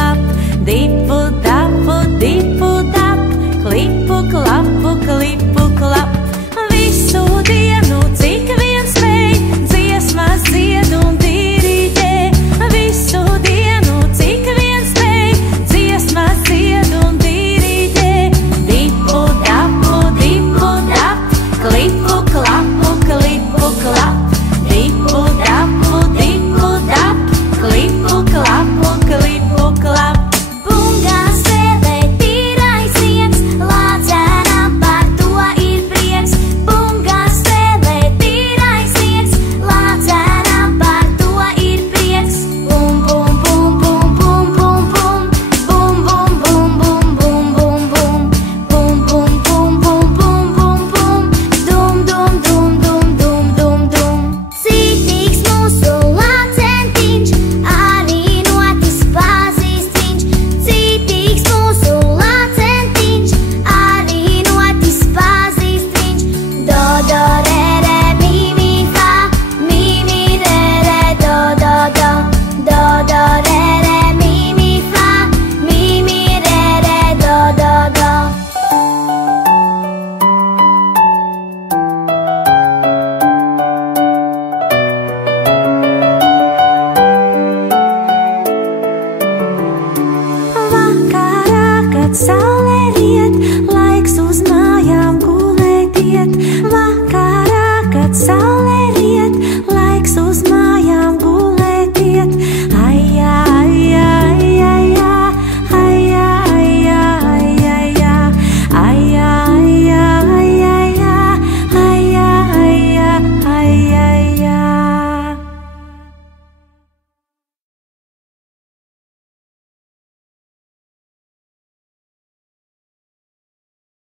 klap, dipu dapu, dipu dap, klipu klapu, klipu klap. Visu dienu, cik vien spēj, dziesmas dzied un diriģē. Visu dienu, cik vien spēj, dziesmas dzied un diriģē. Dipu dapu, klipu klapu, klipu klap. Dipu dapu, klipu klapu, klipu klap. Bungā spēlē tīrais zieds, lācenam par to ir prieks. Bungā spēlē tīrais zieds, lācenam par to ir prieks. Bum bum bum bum bum bum bum, bum bum bum bum bum bum bum, bum bum bum bum bum bum bum, dum dum dum dum dum dum dum. Cītīgs mūsu lācentiņš, arī notis pazīst viņš. Cītīgs mūsu lācentiņš, arī notis pazīst viņš. Do do re re mi mi fa, mi mi re re do do do. Do do re re mi mi fa, mi mi re re do do do. Vakarā, kad saule riet,